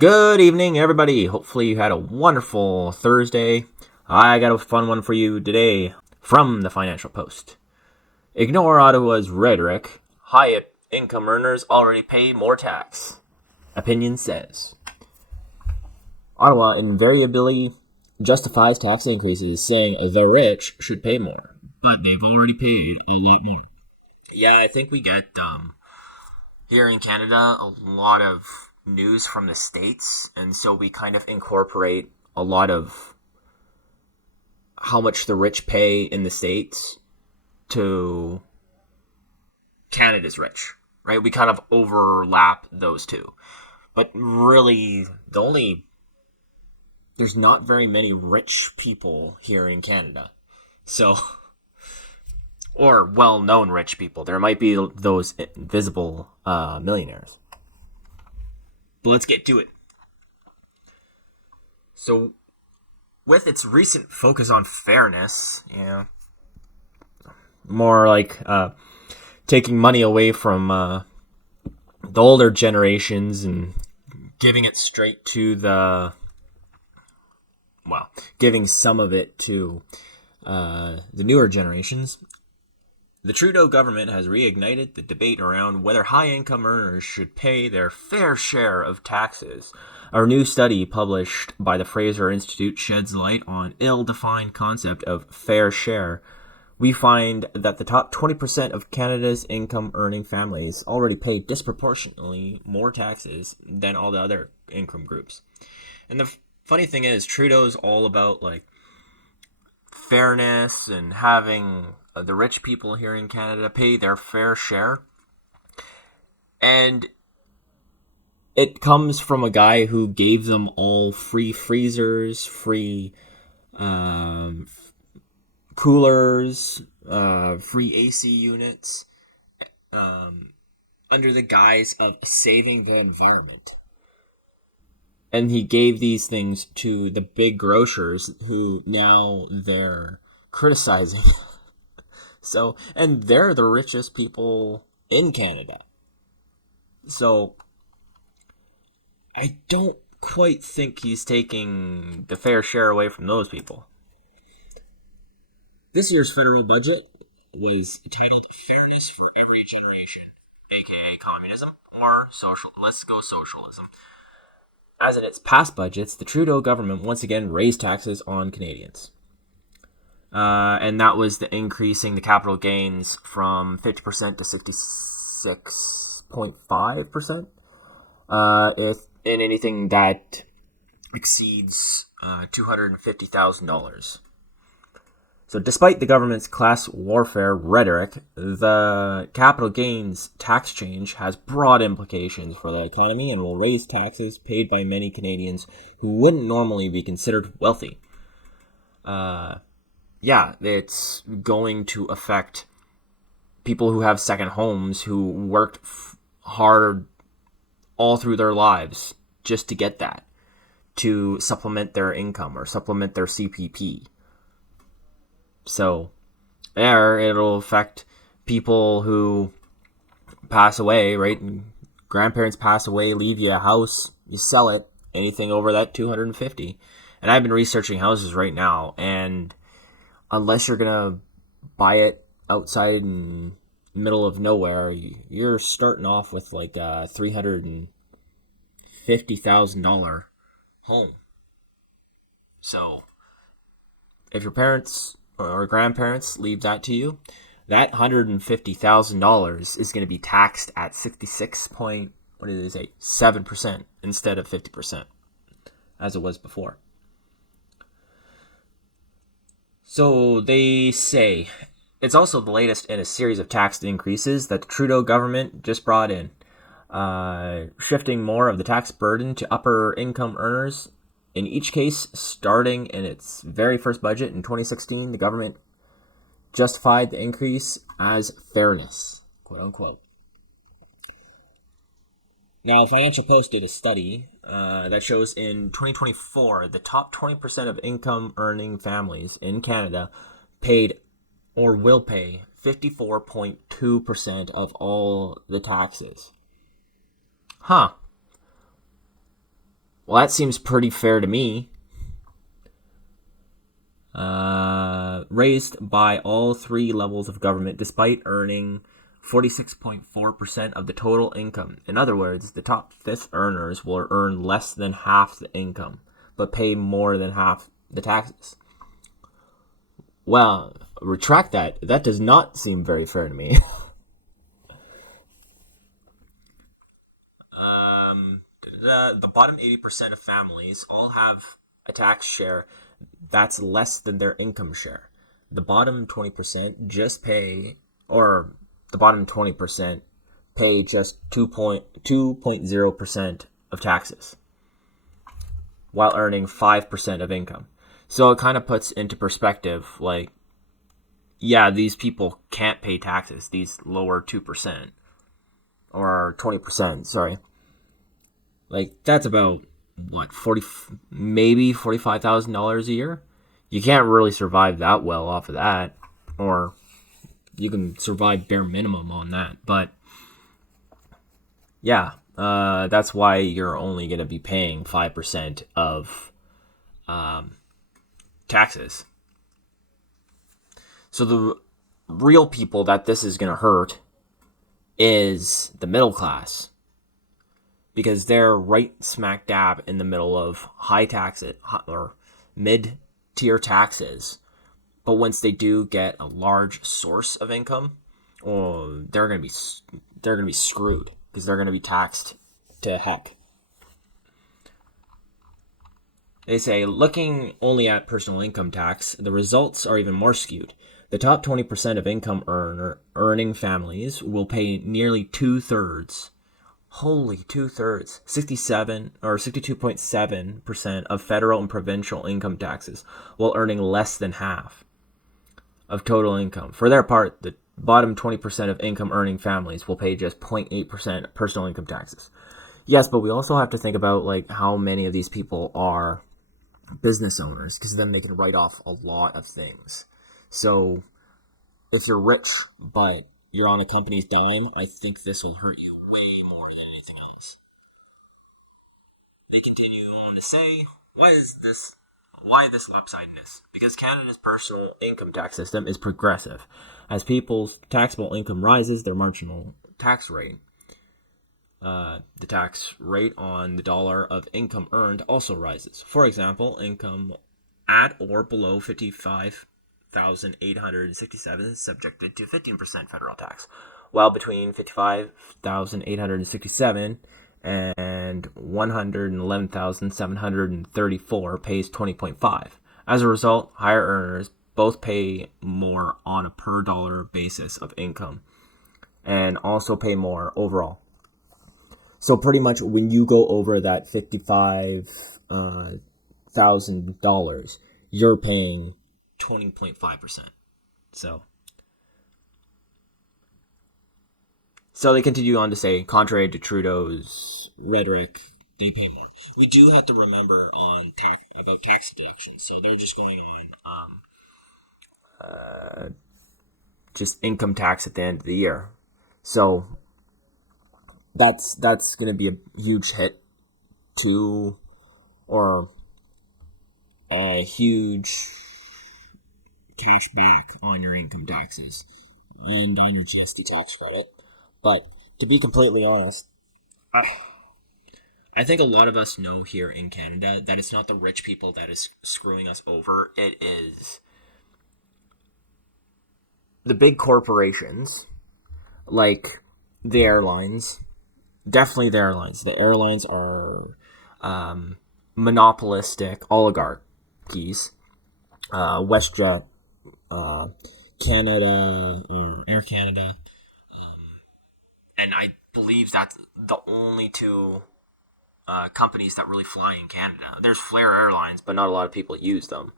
Good evening, everybody. Hopefully, you had a wonderful Thursday. I got a fun one for you today from the Financial Post. Ignore Ottawa's rhetoric. High income earners already pay more tax. Opinion says. Ottawa invariably justifies tax increases, saying the rich should pay more, but they've already paid a lot more. Yeah, I think we get here in Canada a lot of news from the States, and so we kind of incorporate a lot of how much the rich pay in the States to Canada's rich, right? We kind of overlap those two. But really, there's not very many rich people here in Canada. So, or well known rich people. There might be those invisible millionaires. But let's get to it. So, with its recent focus on fairness, more like taking money away from the older generations and giving it straight to giving some of it to the newer generations. The Trudeau government has reignited the debate around whether high-income earners should pay their fair share of taxes. A new study published by the Fraser Institute sheds light on ill-defined concept of fair share. We find that the top 20% of Canada's income-earning families already pay disproportionately more taxes than all the other income groups. And the funny thing is, Trudeau's all about fairness and having the rich people here in Canada pay their fair share. And it comes from a guy who gave them all free freezers, free coolers, free AC units, under the guise of saving the environment. And he gave these things to the big grocers who now they're criticizing. So, and they're the richest people in Canada. So, I don't quite think he's taking the fair share away from those people. This year's federal budget was titled Fairness for Every Generation, aka Communism, or Let's Go Socialism. As in its past budgets, the Trudeau government once again raised taxes on Canadians. And that was the increasing the capital gains from 50% to 66.5%. In anything that exceeds $250,000. So despite the government's class warfare rhetoric, the capital gains tax change has broad implications for the economy and will raise taxes paid by many Canadians who wouldn't normally be considered wealthy. It's going to affect people who have second homes who worked hard all through their lives just to get that, to supplement their income or supplement their CPP. So, it'll affect people who pass away, right? And grandparents pass away, leave you a house, you sell it, anything over that $250. And I've been researching houses right now, and unless you're gonna buy it outside in the middle of nowhere, you're starting off with like a $350,000 home. So, if your parents or grandparents leave that to you, that $150,000 is going to be taxed at 7% instead of 50%, as it was before. So they say it's also the latest in a series of tax increases that the Trudeau government just brought in, shifting more of the tax burden to upper income earners. In each case, starting in its very first budget in 2016, the government justified the increase as fairness, quote unquote. Now, Financial Post did a study that shows in 2024, the top 20% of income earning families in Canada paid or will pay 54.2% of all the taxes. Huh. Well, that seems pretty fair to me. Raised by all three levels of government despite earning 46.4% of the total income. In other words, the top fifth earners will earn less than half the income, but pay more than half the taxes. Well, retract that. That does not seem very fair to me. The bottom 80% of families all have a tax share that's less than their income share. The bottom 20% just pay, or the bottom 20% pay just 2.0% of taxes while earning 5% of income. So it kind of puts into perspective, like, yeah, these people can't pay taxes, these lower 2%, or 20%, sorry. Like, that's about, what, maybe $45,000 a year? You can't really survive that well off of that, or you can survive bare minimum on that. But yeah, that's why you're only going to be paying 5% of taxes. So the real people that this is going to hurt is the middle class, because they're right smack dab in the middle of high taxes or mid-tier taxes. But once they do get a large source of income, they're gonna be screwed, because they're gonna be taxed to heck. They say, looking only at personal income tax, the results are even more skewed. The top 20% of income earning families will pay nearly 2/3. Holy 2/3, 67 or 62.7% of federal and provincial income taxes, while earning less than half of total income. For their part, the bottom 20% of income earning families will pay just 0.8% personal income taxes. Yes, but we also have to think about, like, how many of these people are business owners, because then they can write off a lot of things. So if you're rich but you're on a company's dime, I think this will hurt you way more than anything else. They continue on to say, why this lopsidedness? Because Canada's personal income tax system is progressive. As people's taxable income rises, their marginal tax rate, the tax rate on the dollar of income earned, also rises. For example, income at or below $55,867 is subjected to 15% federal tax, while between $55,867 and $111,734 pays 20.5. As a result, higher earners both pay more on a per dollar basis of income, and also pay more overall. So pretty much when you go over that $55,000, you're paying 20.5%. So they continue on to say, contrary to Trudeau's rhetoric, they pay more. We do have to remember about tax deductions. So they're just going just income tax at the end of the year. So that's going to be a huge hit to, or a huge cash back on your income taxes and on your GST tax credit. But to be completely honest, I think a lot of us know here in Canada that it's not the rich people that is screwing us over. It is the big corporations, like the airlines. Definitely the airlines. The airlines are monopolistic oligarchies. WestJet, Canada, Air Canada, and I believe that's the only two companies that really fly in Canada. There's Flair Airlines, but not a lot of people use them.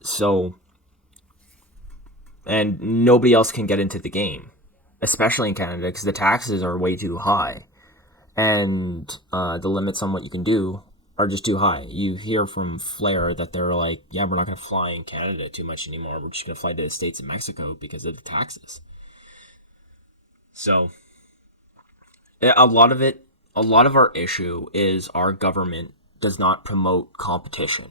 So, and nobody else can get into the game, especially in Canada, because the taxes are way too high, and the limits on what you can do are just too high. You hear from Flair that they're like, yeah, we're not going to fly in Canada too much anymore. We're just going to fly to the States and Mexico because of the taxes. So a lot of it a lot of our issue is our government does not promote competition.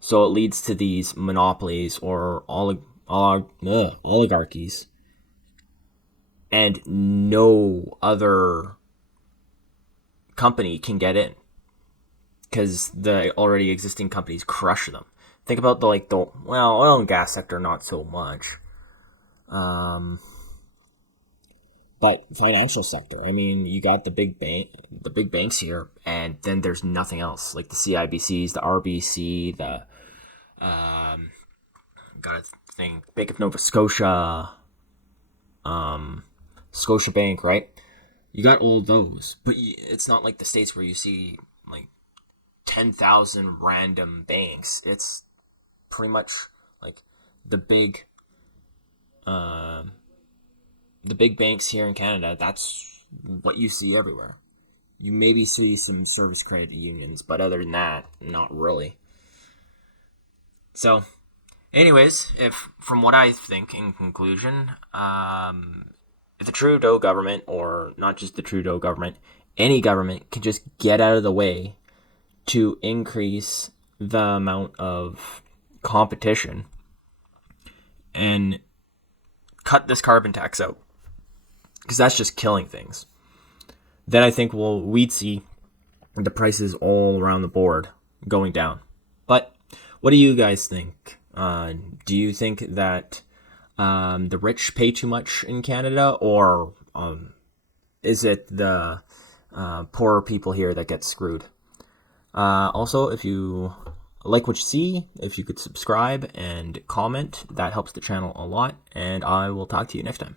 So it leads to these monopolies or oligarchies, and no other company can get in because the already existing companies crush them. Think about the oil and gas sector, not so much. But financial sector, I mean, you got the big banks here, and then there's nothing else, like the CIBCs, the RBC, the gotta think, Bank of Nova Scotia, Scotiabank, right? You got all those, but it's not like the States where you see like 10,000 random banks. It's pretty much like the big banks here in Canada. That's what you see everywhere. You maybe see some service credit unions, but other than that, not really. So, anyways, if from what I think in conclusion, if the Trudeau government, or not just the Trudeau government, any government can just get out of the way to increase the amount of competition and cut this carbon tax out, because that's just killing things, then I think we'd see the prices all around the board going down. But what do you guys think? Do you think that the rich pay too much in Canada, or is it the poorer people here that get screwed? Also, if you like what you see, if you could subscribe and comment, that helps the channel a lot, and I will talk to you next time.